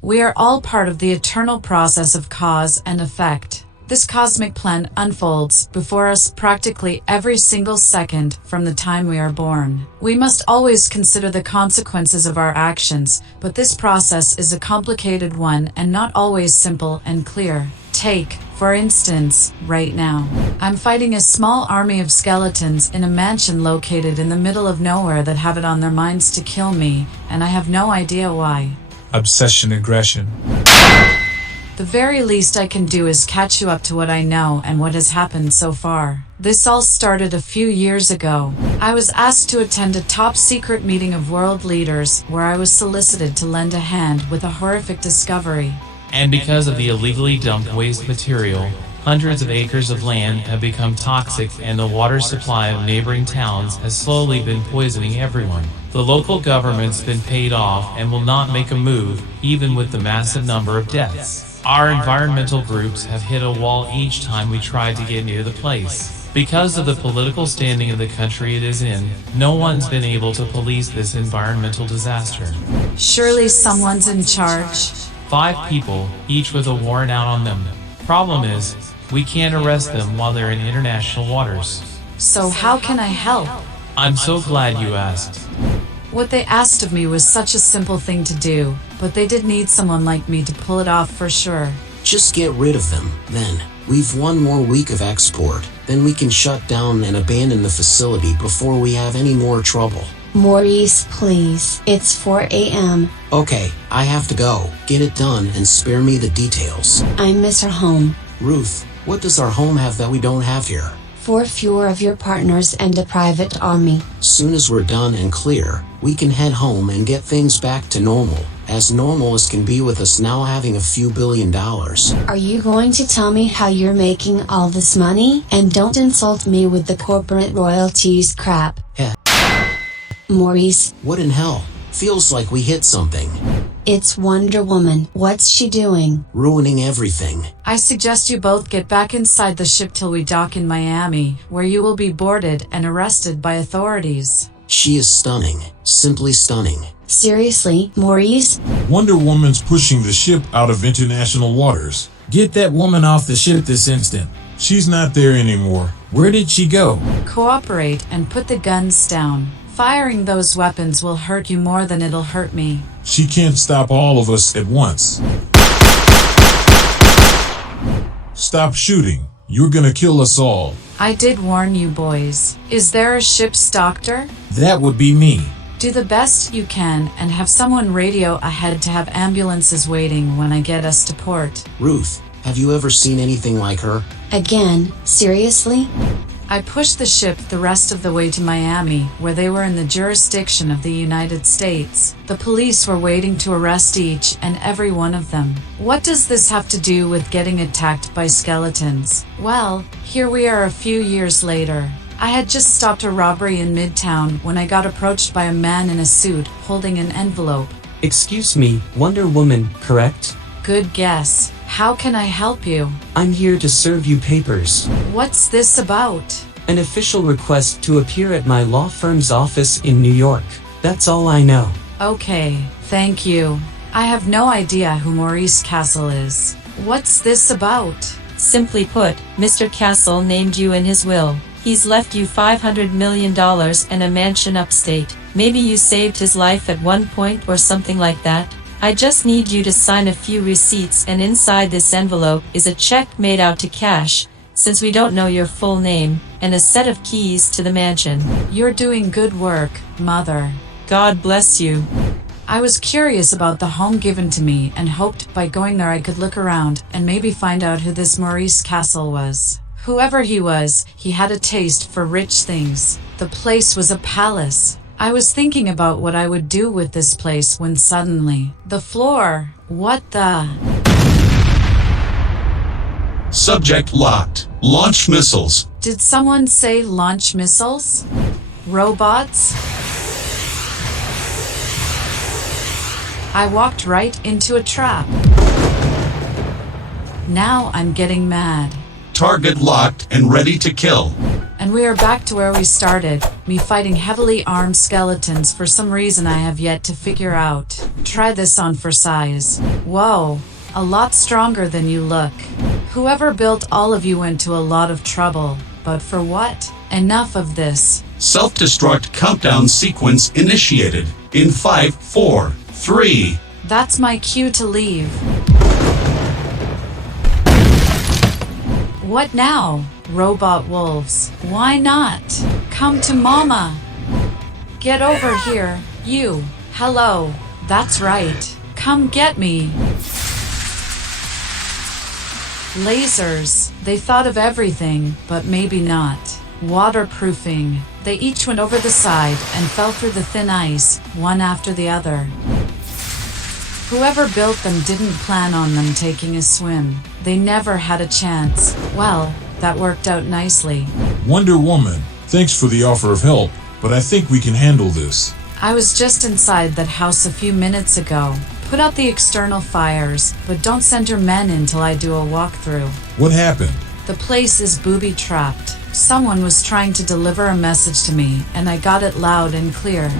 We are all part of the eternal process of cause and effect. This cosmic plan unfolds before us practically every single second from the time we are born. We must always consider the consequences of our actions, but this process is a complicated one and not always simple and clear. Take, for instance, right now. I'm fighting a small army of skeletons in a mansion located in the middle of nowhere that have it on their minds to kill me, and I have no idea why. Obsession aggression. The very least I can do is catch you up to what I know and what has happened so far. This all started a few years ago. I was asked to attend a top-secret meeting of world leaders where I was solicited to lend a hand with a horrific discovery. And because of the illegally dumped waste material, hundreds of acres of land have become toxic and the water supply of neighboring towns has slowly been poisoning everyone. The local government's been paid off and will not make a move, even with the massive number of deaths. Our environmental groups have hit a wall each time we try to get near the place. Because of the political standing of the country it is in, no one's been able to police this environmental disaster. Surely someone's in charge. 5 people, each with a warrant out on them. Problem is, we can't arrest them while they're in international waters. So how can I help? I'm so glad you asked. What they asked of me was such a simple thing to do, but they did need someone like me to pull it off for sure. Just get rid of them, then. We've one more week of export, then we can shut down and abandon the facility before we have any more trouble. Maurice, please. It's 4 a.m. Okay, I have to go. Get it done and spare me the details. I miss our home. Ruth, what does our home have that we don't have here? 4 fewer of your partners and a private army. Soon as we're done and clear, we can head home and get things back to normal as can be with us now having a few $billions. Are you going to tell me how you're making all this money? And don't insult me with the corporate royalties crap. Heh. Maurice. What in hell? Feels like we hit something. It's Wonder Woman. What's she doing? Ruining everything. I suggest you both get back inside the ship till we dock in Miami, where you will be boarded and arrested by authorities. She is stunning. Simply stunning. Seriously, Maurice? Wonder Woman's pushing the ship out of international waters. Get that woman off the ship this instant. She's not there anymore. Where did she go? Cooperate and put the guns down. Firing those weapons will hurt you more than it'll hurt me. She can't stop all of us at once. Stop shooting. You're gonna kill us all. I did warn you boys. Is there a ship's doctor? That would be me. Do the best you can and have someone radio ahead to have ambulances waiting when I get us to port. Ruth, have you ever seen anything like her? Again, seriously? I pushed the ship the rest of the way to Miami, where they were in the jurisdiction of the United States. The police were waiting to arrest each and every one of them. What does this have to do with getting attacked by skeletons? Well, here we are a few years later. I had just stopped a robbery in Midtown when I got approached by a man in a suit holding an envelope. Excuse me, Wonder Woman, correct? Good guess. How can I help you? I'm here to serve you papers. What's this about? An official request to appear at my law firm's office in New York. That's all I know. Okay, thank you. I have no idea who Maurice Castle is. What's this about? Simply put, Mr. Castle named you in his will. He's left you $500 million and a mansion upstate. Maybe you saved his life at one point or something like that. I just need you to sign a few receipts, and inside this envelope is a check made out to cash, since we don't know your full name, and a set of keys to the mansion. You're doing good work, Mother. God bless you. I was curious about the home given to me and hoped by going there I could look around and maybe find out who this Maurice Castle was. Whoever he was, he had a taste for rich things. The place was a palace. I was thinking about what I would do with this place when suddenly, the floor, what the? Subject locked. Launch missiles. Did someone say launch missiles? Robots? I walked right into a trap. Now I'm getting mad. Target locked and ready to kill. And we are back to where we started, me fighting heavily armed skeletons for some reason I have yet to figure out. Try this on for size. Whoa, a lot stronger than you look. Whoever built all of you into a lot of trouble, but for what? Enough of this. Self-destruct countdown sequence initiated in 5, 4, 3. That's my cue to leave. What now? Robot wolves. Why not? Come to mama. Get over here, you. Hello. That's right. Come get me. Lasers. They thought of everything, but maybe not. Waterproofing. They each went over the side and fell through the thin ice, one after the other. Whoever built them didn't plan on them taking a swim. They never had a chance. Well, that worked out nicely. Wonder Woman, thanks for the offer of help, but I think we can handle this. I was just inside that house a few minutes ago. Put out the external fires, but don't send your men in till I do a walkthrough. What happened? The place is booby-trapped. Someone was trying to deliver a message to me, and I got it loud and clear.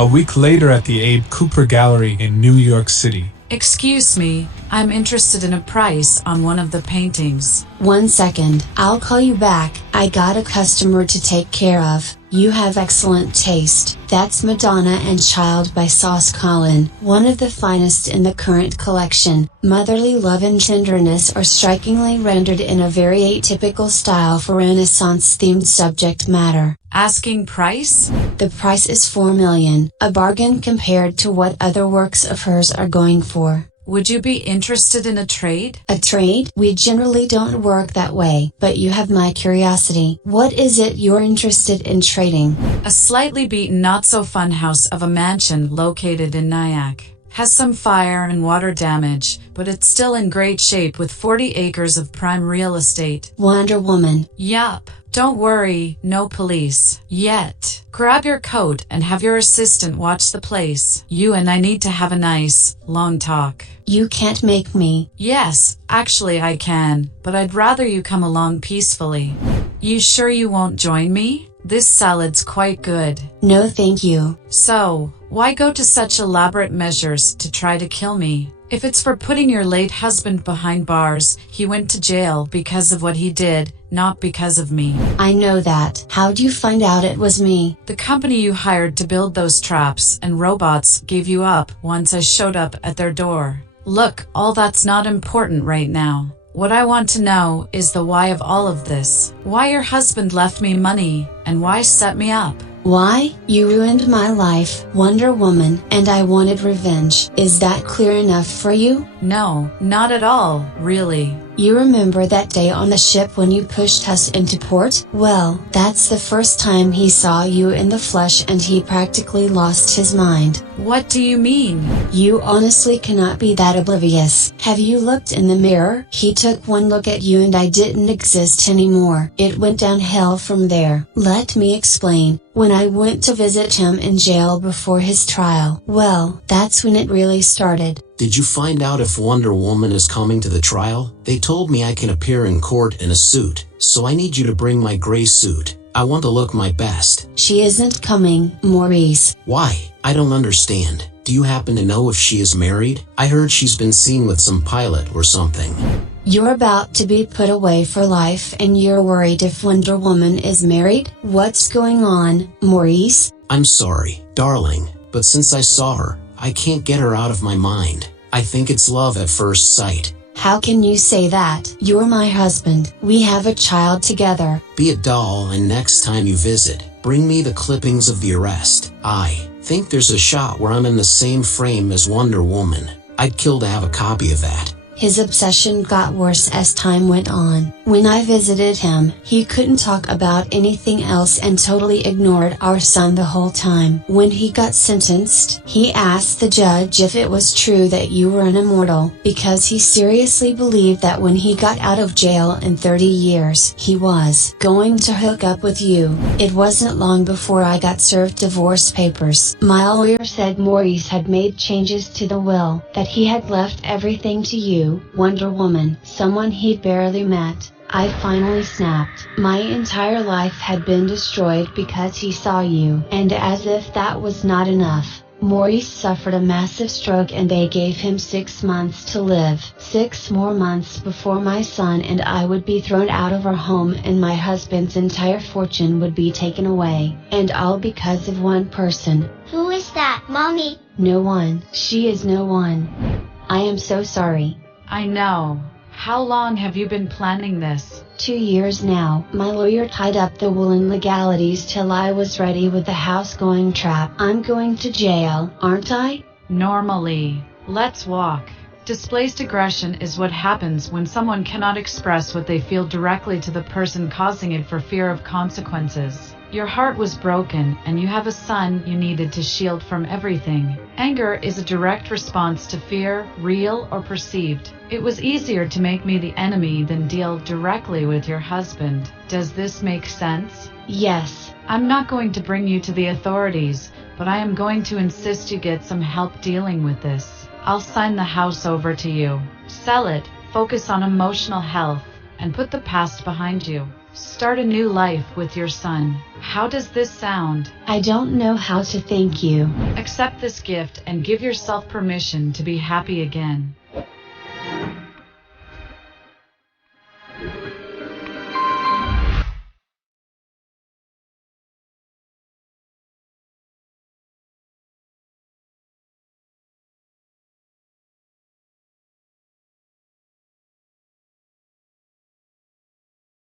A week later at the Abe Cooper Gallery in New York City. Excuse me, I'm interested in a price on one of the paintings. 1 second, I'll call you back. I got a customer to take care of. You have excellent taste. That's Madonna and Child by Sauce Colin, one of the finest in the current collection. Motherly love and tenderness are strikingly rendered in a very atypical style for Renaissance-themed subject matter. Asking price? The price is $4 million, a bargain compared to what other works of hers are going for. Would you be interested in a trade? A trade? We generally don't work that way, but you have my curiosity. What is it you're interested in trading? A slightly beaten not-so-fun house of a mansion located in Nyack. Has some fire and water damage, but it's still in great shape with 40 acres of prime real estate. Wonder Woman. Yup. Don't worry, no police. Yet. Grab your coat and have your assistant watch the place. You and I need to have a nice, long talk. You can't make me. Yes, actually I can, but I'd rather you come along peacefully. You sure you won't join me? This salad's quite good. No thank you. So, why go to such elaborate measures to try to kill me? If it's for putting your late husband behind bars, he went to jail because of what he did, not because of me. I know that. How'd you find out it was me? The company you hired to build those traps and robots gave you up once I showed up at their door. Look, all that's not important right now. What I want to know is the why of all of this. Why your husband left me money, and why set me up. Why? You ruined my life, Wonder Woman, and I wanted revenge. Is that clear enough for you? No, not at all, really. You remember that day on the ship when you pushed us into port? Well, that's the first time he saw you in the flesh and he practically lost his mind. What do you mean? You honestly cannot be that oblivious. Have you looked in the mirror? He took one look at you and I didn't exist anymore. It went downhill from there. Let me explain. When I went to visit him in jail before his trial, well, that's when it really started. Did you find out if Wonder Woman is coming to the trial? They told me I can appear in court in a suit, so I need you to bring my gray suit. I want to look my best. She isn't coming, Maurice. Why? I don't understand. Do you happen to know if she is married? I heard she's been seen with some pilot or something. You're about to be put away for life and you're worried if Wonder Woman is married? What's going on, Maurice? I'm sorry, darling, but since I saw her, I can't get her out of my mind. I think it's love at first sight. How can you say that? You're my husband. We have a child together. Be a doll and next time you visit, bring me the clippings of the arrest. I think there's a shot where I'm in the same frame as Wonder Woman. I'd kill to have a copy of that. His obsession got worse as time went on. When I visited him, he couldn't talk about anything else and totally ignored our son the whole time. When he got sentenced, he asked the judge if it was true that you were an immortal, because he seriously believed that when he got out of jail in 30 years, he was going to hook up with you. It wasn't long before I got served divorce papers. My lawyer said Maurice had made changes to the will, that he had left everything to you, Wonder Woman, someone he'd barely met. I finally snapped. My entire life had been destroyed because he saw you. And as if that was not enough, Maurice suffered a massive stroke and they gave him 6 months to live. 6 more months before my son and I would be thrown out of our home and my husband's entire fortune would be taken away. And all because of one person. Who is that, Mommy? No one. She is no one. I am so sorry. I know. How long have you been planning this? 2 years now. My lawyer tied up the woolen legalities till I was ready with the house-going trap. I'm going to jail, aren't I? Normally. Let's walk. Displaced aggression is what happens when someone cannot express what they feel directly to the person causing it for fear of consequences. Your heart was broken, and you have a son you needed to shield from everything. Anger is a direct response to fear, real or perceived. It was easier to make me the enemy than deal directly with your husband. Does this make sense? Yes. I'm not going to bring you to the authorities, but I am going to insist you get some help dealing with this. I'll sign the house over to you. Sell it, focus on emotional health, and put the past behind you. Start a new life with your son. How does this sound? I don't know how to thank you. Accept this gift and give yourself permission to be happy again.